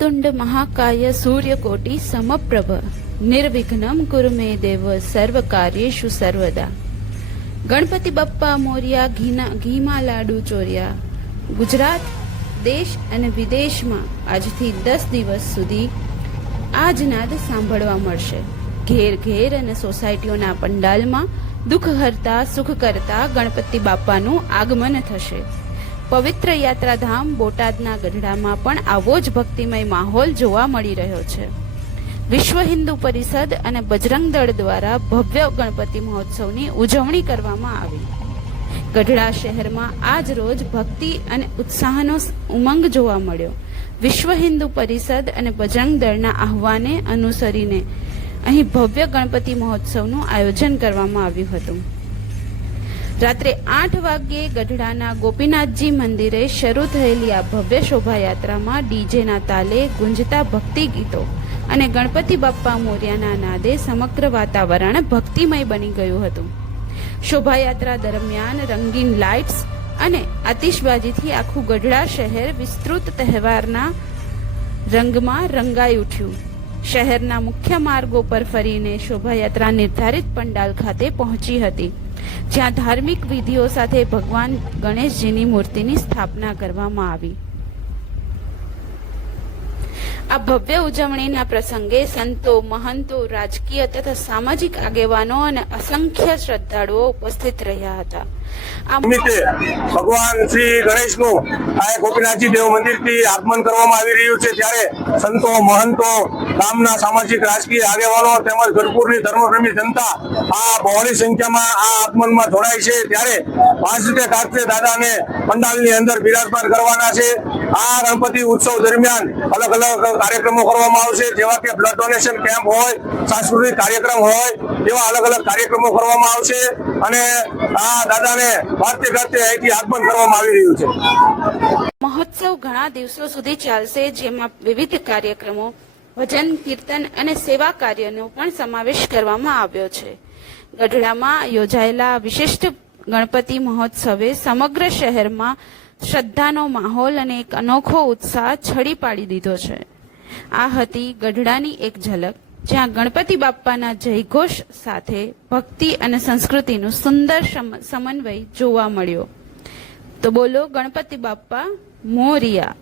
વક્રતુંડ મહાકાય સૂર્યકોટિ સમપ્રભ નિર્વિઘ્નમ કુરુ મે દેવ સર્વકાર્યેષુ સર્વદા. ગણપતિ બપ્પા મોર્યા ઘીમાં લાડુ ચોર્યા. ગુજરાત દેશ અને વિદેશમાં આજથી 10 દિવસ સુધી આ જ નાદ સાંભળવા મળશે. ઘેર ઘેર અને સોસાયટીઓના પંડાલમાં દુઃખ હરતા સુખ કરતા ગણપતિ બાપ્પાનું આગમન થશે. પવિત્ર યાત્રાધામ બોટાદના ગઢડામાં પણ આવો જ ભક્તિમય માહોલ જોવા મળી રહ્યો છે. વિશ્વ હિન્દુ પરિષદ અને બજરંગ દળ દ્વારા ભવ્ય ગણપતિ મહોત્સવની ઉજવણી કરવામાં આવી. ગઢડા શહેરમાં આજ રોજ ભક્તિ અને ઉત્સાહનો ઉમંગ જોવા મળ્યો. વિશ્વ હિન્દુ પરિષદ અને બજરંગ દળના આહ્વાને અનુસરીને અહીં ભવ્ય ગણપતિ મહોત્સવનું આયોજન કરવામાં આવ્યું હતું. રાત્રે 8 વાગ્યે ગઢડાના ગોપીનાથજી મંદિરે શરૂ થયેલી આ ભવ્ય શોભાયાત્રામાં ડીજેના તાલે ગુંજતા ભક્તિ ગીતો અને ગણપતિ બાપ્પા મોર્યાના નાદે સમગ્ર વાતાવરણ ભક્તિમય બની ગયું હતું. શોભાયાત્રા દરમિયાન રંગીન લાઇટ્સ અને આતિશબાજીથી આખું ગઢડા શહેર વિસ્તૃત તહેવારના રંગમાં રંગાઈ ઉઠ્યું. શહેરના મુખ્ય માર્ગો પર ફરીને શોભાયાત્રા નિર્ધારિત પંડાલ ખાતે પહોંચી હતી, જ્યાં ધાર્મિક વિધિઓ સાથે ભગવાન ગણેશજીની મૂર્તિની સ્થાપના કરવામાં આવી. આ ભવ્ય ઉજવણીના પ્રસંગે સંતો, મહંતો, રાજકીય તથા સામાજિક આગેવાનો અને અસંખ્ય શ્રદ્ધાળુઓ ઉપસ્થિત રહ્યા હતા. ભગવાન શ્રી ગણેશનું આ ગોપીનાથજી દેવ મંદિરથી આગમન કરવામાં આવી રહ્યું છે, ત્યારે સંતો, મહંતો, ગામના સામાજિક રાજકીય આગેવાનો તેમજ ગઢપુરની ધર્મપ્રેમી જનતા આ બહોળી સંખ્યામાં આ આગમનમાં જોડાય છે. ત્યારે 5 કાર્તિકે દાદાને પંડાલની અંદર બિરાજમાન કરવાના છે. આ ગણપતિ ઉત્સવ દરમિયાન અલગ અલગ કાર્યક્રમો કરવામાં આવશે, જેવા કે બ્લડ ડોનેશન કેમ્પ હોય, સાંસ્કૃતિક કાર્યક્રમ હોય, એવા અલગ અલગ કાર્યક્રમો કરવામાં આવશે અને આ દાદાને ભારતીય ખાતે અહીંથી આગમન કરવામાં આવી રહ્યું છે. મહોત્સવ ઘણા દિવસો સુધી ચાલશે, જેમાં વિવિધ કાર્યક્રમો, ભજન, કીર્તન અને સેવા કાર્યનો પણ સમાવેશ કરવામાં આવ્યો છે. ગઢડામાં યોજાયેલા વિશિષ્ટ ગણપતિ મહોત્સવે સમગ્ર શહેરમાં શ્રદ્ધાનો માહોલ અને એક અનોખો ઉત્સાહ છડી પાડી દીધો છે. આ હતી ગઢડાની એક ઝલક, જ્યાં ગણપતિ બાપ્પાના જયઘોષ સાથે ભક્તિ અને સંસ્કૃતિનું સુંદર સમન્વય જોવા મળ્યો. તો બોલો ગણપતિ બાપ્પા મોરિયા.